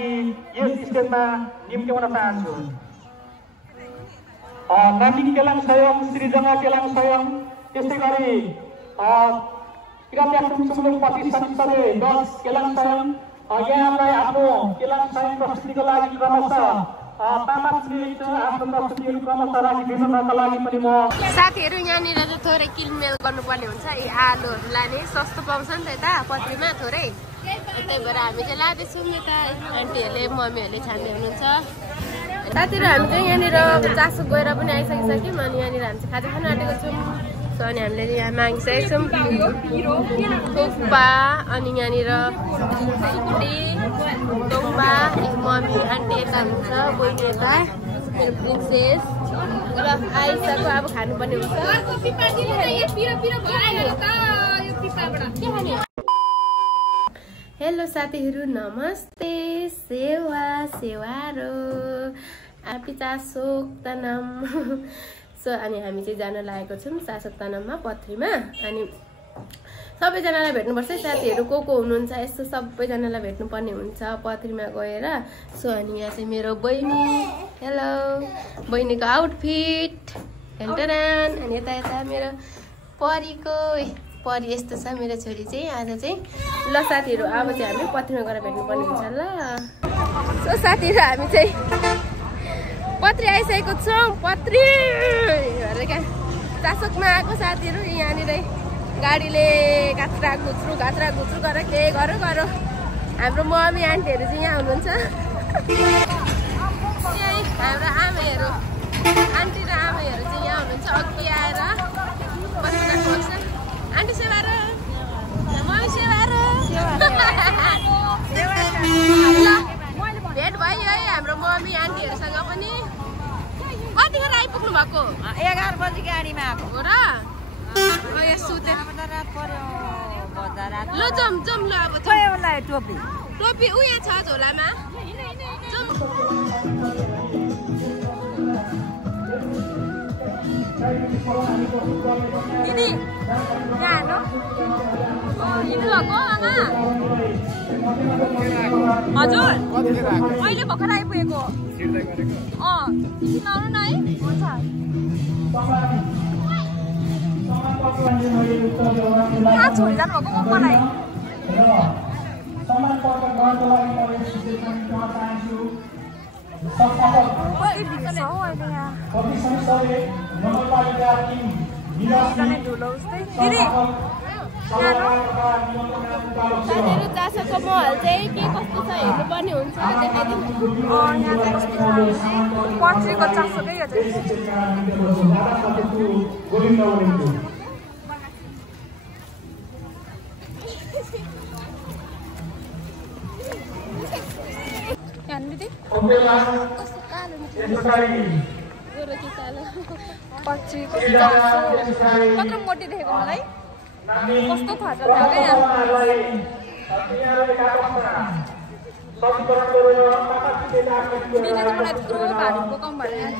लागि यस स्टेजमा निम्त्याउन चाहन्छु। नामिक केलाङ स्वयं, श्रीजङ्गा केलाङ स्वयं, त्यसै गरी किरात्या सुमसुमलुङ 25 संसदीय दल केलाङ स्वयं यहाँलाई आफ्नो केलाङ स्वयं प्रस्तुतिको लागि क्रमशः तामाङ श्रेष्ठ आफ्नो प्रस्तुतिहरू क्रमशः राखिदिनुका लागि पनि म साथीहरू यहाँनिर चाहिँ थोरै किनमेल गर्नुपर्ने हुन्छ। यी आलुहरू लाने सस्तो पाउँछ नि त यता पत्रीमा थोरै, त्यही भएर हामी चाहिँ लाँदैछौँ। यता आन्टीहरूले मम्मीहरूले छान्दै हुनुहुन्छ। साथीहरू हामी चाहिँ यहाँनिर चासो गएर पनि आइसकिसक्यौँ अनि यहाँनिर हामी चाहिँ खाजा खान आँटेको छौँ। सो अनि हामीले यहाँ मागिसकेको छौँ थुक्पा अनि यहाँनिर सिक्री टोङ्बा, मम्मी आन्टी यता हुन्छ, बहिनी यता, मेरो प्रिन्सेस र आइसाको अब खानुपर्ने हुन्छ। हेलो साथीहरू नमस्ते, सेवा सेवारो आपी चासोक तनम। सो अनि हामी चाहिँ जान लागेको छौँ चासोक तनममा पथरीमा। अनि सबैजनालाई भेट्नुपर्छ साथीहरू को हुनुहुन्छ यस्तो सबैजनालाई भेट्नुपर्ने हुन्छ पथरीमा गएर। सो अनि यहाँ चाहिँ मेरो बहिनी, हेलो बहिनीको आउटफिट हेन्टरान। अनि यता यता मेरो परीको परी यस्तो छ मेरो छोरी चाहिँ आज चाहिँ। ल साथीहरू अब चाहिँ हामी पथरीमा गएर भेट्नुपर्ने हुन्छ ल। सो साथीहरू हामी चाहिँ पत्री आइसकेको छौँ। पत्री क्या चासोकमा आएको साथीहरू यहाँनिर गाडीले घात्रा घुच्रु गरेर के गरौँ हाम्रो मम्मी आन्टीहरू चाहिँ यहाँ हुनुहुन्छ। हाम्रो आमाहरू आन्टी र आमाहरू चाहिँ यहाँ हुनुहुन्छ अघि आएर बसिरहेको छ। आन्टी सेवा र मम्मी सेवा र भेट भयो है हाम्रो मम्मी आन्टीहरूसँग पनि। कतिखेर आइपुग्नु भएको? 11 बजी गाडीमा आएको हो र? यहाँ सुतेर रात पर्यो बजार। ल जाउँ ल अब टोपी उयो छ झोलामा। दिदी यहाँ हिँड्नु भएको आमा? हजुर अहिले भर्खर आइपुगेको। एकछिन आउनु न है। हुन्छ कहाँ छोडिजानु भएको मलाई? दिदी साथीहरू चासोको महल चाहिँ के कस्तो छ हेर्नुपर्ने हुन्छ। पत्रीको चासोकै हो कत्रो मोटी देखेको मलाई कस्तो थाहा छ मलाई थुप्रो भारी बोकाउँ भनेर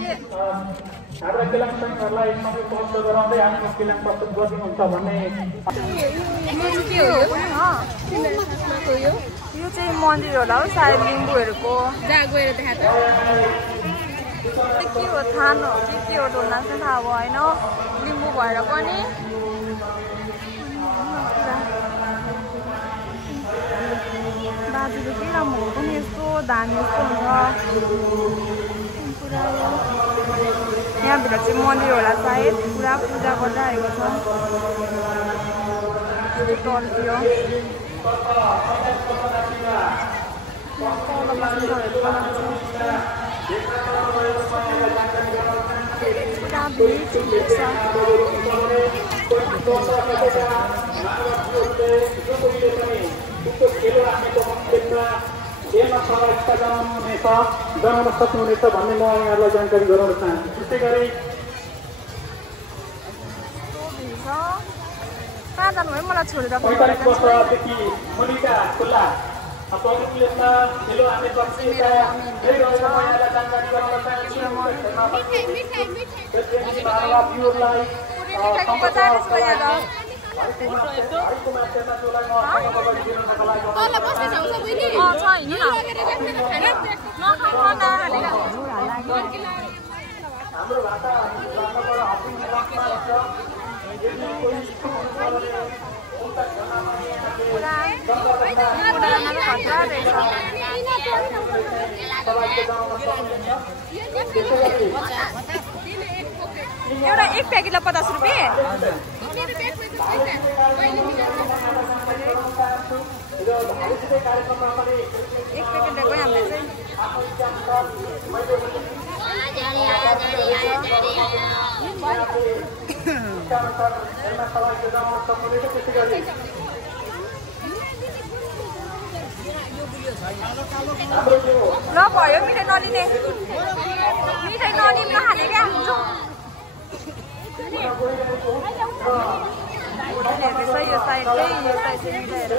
के यो चाहिँ मन्दिर होला हौ सायद लिम्बूहरूको। जहाँ गएर देखा त के हो थान हो कि के हो डोल्ना चाहिँ थाहा भएन। लिम्बू भएर पनि दाजुले के राम्रो हो पनि यस्तो धान यस्तो हुन्छ पुरा। यहाँभित्र चाहिँ मन्दिर होला सायद पुरा पूजा गर्दा आएको छ। टल्कियो जनाउन सक्नुहुनेछ भन्ने म यहाँहरूलाई जानकारी गराउन चाहन्छु। त्यसै गरी कहाँ जानुभयो मलाई छोडेर? 45 वर्षदेखि मुनिका खुल्ला पब्लिकप्लेसमा खेलो हामी बक्सिएका महिलालाई जानकारी गराउन चाहन्छु। एउटा एक प्याकेटलाई 50 रुपियाँ। एक प्याकेट गयो हामीले चाहिँ। ल भयो मिठाई नलिने, मिठाई नलिन खाने क्या हेर्दैछ यो साइड चाहिँ, यो साइड चाहिँ मिठाईहरू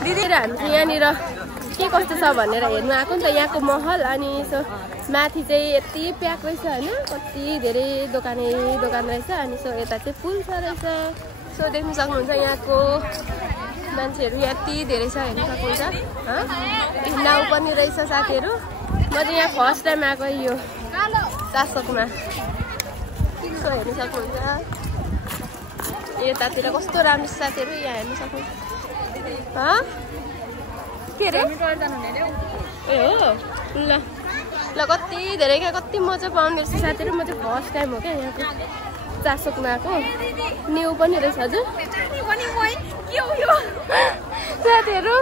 दिदी र हामी यहाँनिर के कस्तो छ भनेर हेर्नु आएको नि त यहाँको महल। अनि सो माथि चाहिँ यति प्याक रहेछ होइन, कति धेरै दोकान रहेछ। अनि सो यता चाहिँ पुल छ रहेछ। सो देख्नु सक्नुहुन्छ यहाँको मान्छेहरू यति धेरै छ, हेर्नु सक्नुहुन्छ। नाउ पनि रहेछ साथीहरू। म चाहिँ यहाँ फर्स्ट टाइम आएको यो चासोकमा। सो हेर्नु सक्नुहुन्छ यतातिर कस्तो राम्रो छ साथीहरू, यहाँ हेर्नु सक्नुहुन्छ। के अरे ए हो ल ल कति धेरै क्या, कति मजा पाउने रहेछ साथीहरू। म चाहिँ फर्स्ट टाइम हो क्या यहाँको चासोकमा आएको। न्यू पनि रहेछ हजुर साथीहरू।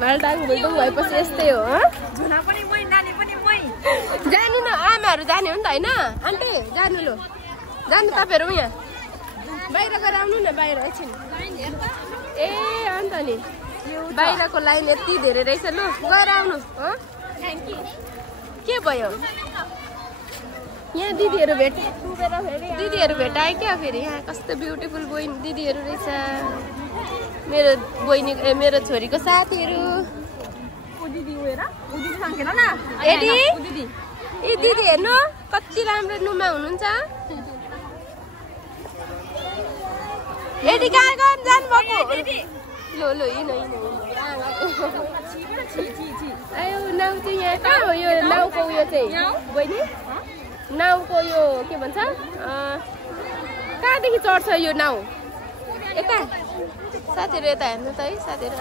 भालटाङ भुल्टुङ भएपछि यस्तै हो। जानु न, आमाहरू जाने हो नि त होइन आन्टी? जानु ल, जानु तपाईँहरू यहाँ बाहिर गएर आउनु न, बाहिर एकछिन। ए अन्त नि बाहिरको लाइन यति धेरै रहेछ, लु गएर आउनु। के भयो यहाँ दिदीहरू भेटायो क्या फेरि। यहाँ कस्तो ब्युटिफुल बहिनी दिदीहरू रहेछ, मेरो बहिनी मेरो छोरीको साथीहरू। ए दिदी हेर्नु कति राम्रो नुमा हुनुहुन्छ। एडी कहाँ जानु भएको? लो आयो नाउ चाहिँ यहाँ कहाँ हो? यो नाउको उयो चाहिँ बहिनी, नाउको यो के भन्छ, कहाँदेखि चढ्छ यो नाउ? यता साथीहरू यता हेर्नु त है साथीहरू।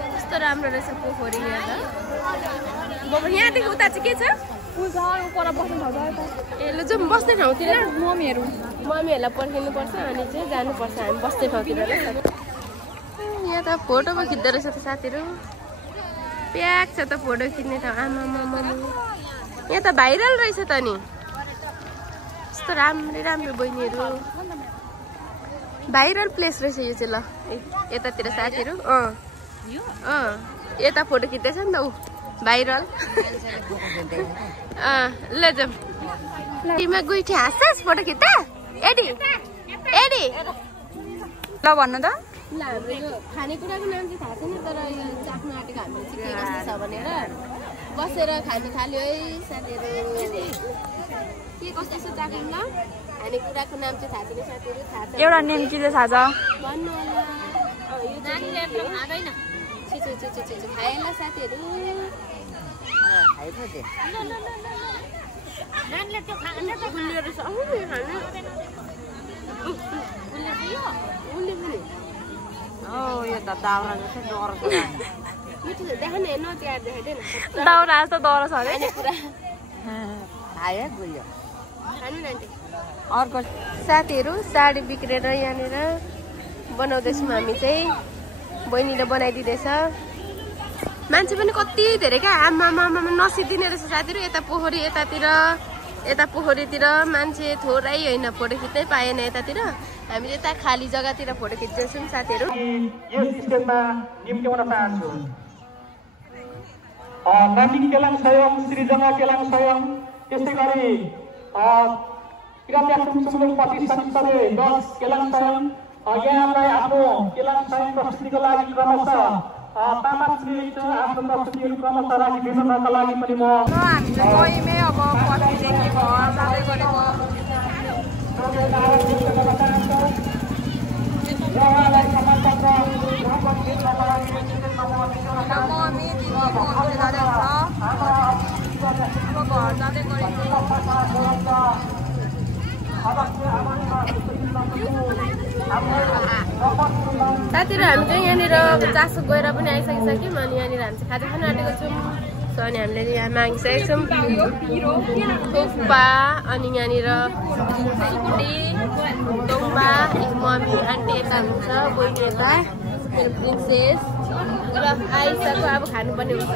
कस्तो राम्रो रहेछ पोखरी यहाँ त। यहाँदेखि उता चाहिँ के छ? ए ल जाउँ बस्ने ठाउँतिर। मम्मीहरूलाई पर्खिनुपर्छ अनि चाहिँ जानुपर्छ हामी बस्ने ठाउँतिर। यहाँ त फोटो पो खिच्दो रहेछ त साथीहरू, प्याक छ त फोटो खिच्ने ठाउँ। आमा यहाँ त भाइरल रहेछ त नि, यस्तो राम्रो बहिनीहरू। भाइरल प्लेस रहेछ यो चाहिँ। ल यतातिर साथीहरू यता फोटो खिच्दैछ नि त ऊ भाइरल। ल जाउँ टिममा गुइठी हाँस्छस् फोटो खिच्दा? एडी ल भन्नु त। ल हाम्रो यो खानेकुराको नाम चाहिँ थाहा छैन, तर यो चाख्नु आँटेको हामीले चाहिँ के कस्तो छ भनेर बसेर खानु थाल्यो है साथीहरू। के कस्तो छ चाख्नु ल। खानेकुराको नाम चाहिँ थाहा छैन साथीहरू। थाहा छ एउटा नेम के चाहिँ थाहा छ भन्नु होला। यो खाँदैन खाएला साथीहरू। दाउरा जस्तो दौरा छ अरे। अर्को साथीहरू साडी बिक्रेर यहाँनिर बनाउँदैछौँ हामी चाहिँ। बहिनीले बनाइदिँदैछ। मान्छे पनि कति धेरै क्या, आमा नसिदिने रहेछ साथीहरू। यता पोखरीतिर मान्छे थोरै होइन, फोटो खिच्नै पाएन यतातिर। हामीले यता खाली जग्गातिर फोटो खिच्दैछौँ साथीहरू। यस स्टेजमा निम्त्याउन चाहन्छु नाटिङ केलाङ सयम, सृजना केलाङ सयम, त्यस्तै गरी किरात्यासुङ सुम्लुङ 25 संस्थाले 10 केलाङ सयम, यहाँलाई आफ्नो केलाङ साइन प्रस्तुतिको लागि क्रमशः तामाङले आफ्नो प्रस्तुतिहरू क्रमशः राखिदिनुका लागि पनि म हामी चाहिँ गयौँ अब पछिदेखि घर जाँदै गरेको मम्मी दिदी मम्मीले जाँदै हुन्छ अब घर जाँदै गरेको साथीहरू हामी चाहिँ यहाँनिर चासो गएर पनि आइसकिसक्यौँ अनि यहाँनिर हामी चाहिँ खाजा खान आँटेको छौँ सो अनि हामीले यहाँ मागिसकेको छौँ थुक्पा अनि यहाँनिर सुकुटी टोक्पा मम्मी आन्टी यता हुन्छ बहिनी यता मेरो प्रिन्सेस र आइसाको अब खानुपर्ने हुन्छ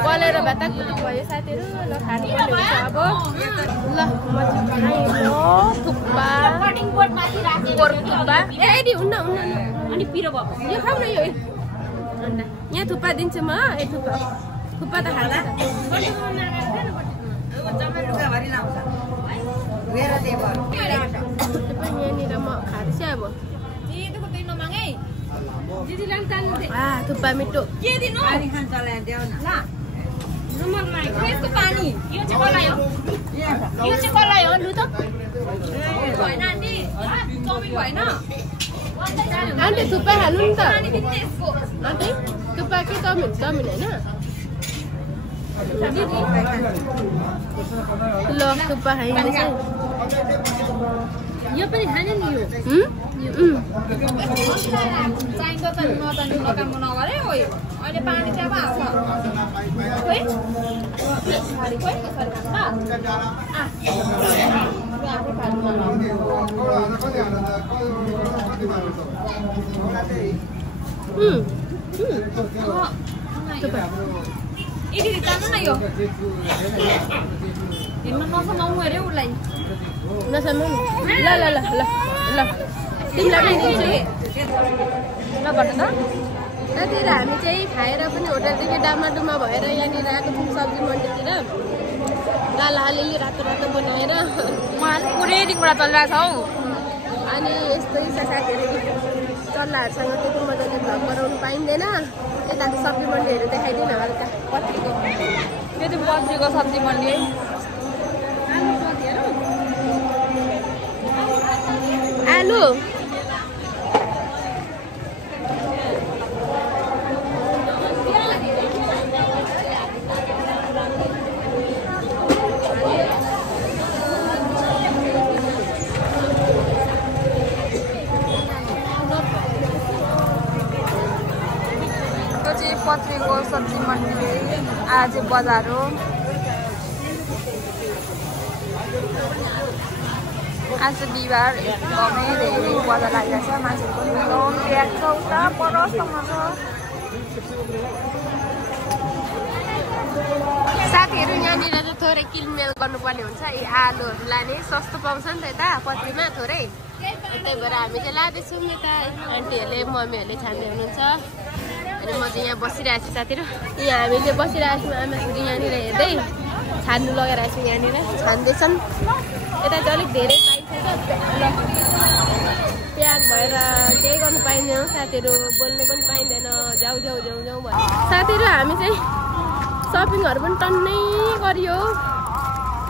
गलेर भात भयो साथीहरू ल खानुपर्ने हुन्छ अब ल म चाहिँ थुक्पा थुक्पा यदि हुन्न अनि पिरो भयो यो खाऊ न यो अन्त यहाँ थुक्पा दिन्छु म ए थुक्पा थुक्पा त खाला यहाँनिर म खाँदैछु अब थुक्पा मिठो आन्टी थुक्पा खानु नि त आन्टी थुक्पा के चाउमिन चाउमिन होइन ल थुक्पा खाइन्छ यो पनि खाने नि यो चाहिन्छ त नकाम नगरे अहिले पानी चाहिँ अब यदि जानु न यो हेर्नु नसमाउनु अरे उसलाई नसमाउनु ल ल ल ल ल तिमीलाई नै दिन्छु ल भन त साथीहरू हामी चाहिँ खाएर पनि होटलदेखि डामाडुमा भएर यहाँनिर आएको छौँ सब्जी मन्डीतिर गाला अलिअलि रातो रातो बनाएर उहाँले पुरै दिनबाट चलिरहेको छ हौ अनि यस्तै छ साथीहरू चल्लाहरूसँग त्यति मजाले भ्लग गराउनु पाइँदैन यताको सब्जी मन्डीहरू देखाइदिनु हल्का पत्रीको त्यो त पत्रीको सब्जी मन्डी है आलु पत्रीको सब्जी मन्डी आज बजार हो आज बिहिबार एकदमै धेरै बजार लागिरहेको छ मान्छेहरू पनि एकदम प्याक छ उता परसम्म छ साथीहरू यहाँनिर चाहिँ थोरै किनमेल गर्नुपर्ने हुन्छ यी आलुहरू लाने सस्तो पाउँछ नि त यता पत्रीमा थोरै त्यही भएर हामी चाहिँ लाँदैछौँ यता आन्टीहरूले मम्मीहरूले छान्दै हुनुहुन्छ अनि म चाहिँ यहाँ बसिरहेको छु साथीहरू यहाँ हामी चाहिँ बसिरहेको छौँ आमा छोरी यहाँनिर हेर्दै छान्नु लगाइरहेको छु यहाँनिर छान्दैछन् यता चाहिँ अलिक धेरै पाइन्छ प्याक भएर केही गर्नु पाइँदैन साथीहरू बोल्नु पनि पाइँदैन जाउ जाउ जाउ जाउ भन्नु साथीहरू हामी चाहिँ सपिङहरू पनि टन्नै गरियो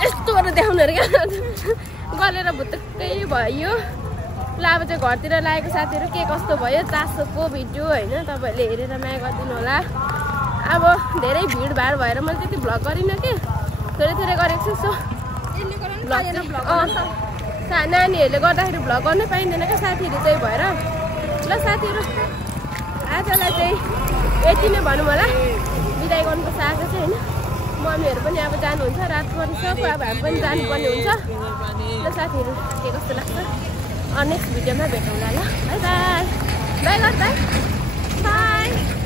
यस्तो गरेर देखाउनु अरे क्या गरेर भुत्तुक्कै भयो ल अब चाहिँ घरतिर लागेको साथीहरू के कस्तो भयो चासोको भिडियो होइन तपाईँहरूले हेरेर माया गरिदिनु होला अब धेरै भिडभाड भएर मैले त्यति भ्लग गरिनँ कि थोरै थोरै गरेको छु सो नानीहरूले गर्दाखेरि भ्लग गर्नै पाइँदैन क्या साथीहरू त्यही भएर ल साथीहरू आजलाई चाहिँ यति नै भनौँ होला बिदाई गर्नुपर्छ आज चाहिँ होइन मम्मीहरू पनि अब जानुहुन्छ रात परिसक्यो अब हामी पनि जानुपर्ने हुन्छ ल साथीहरू के कस्तो लाग्छ नेक्स्ट भिडियोमा भेटौँला ल by by by by by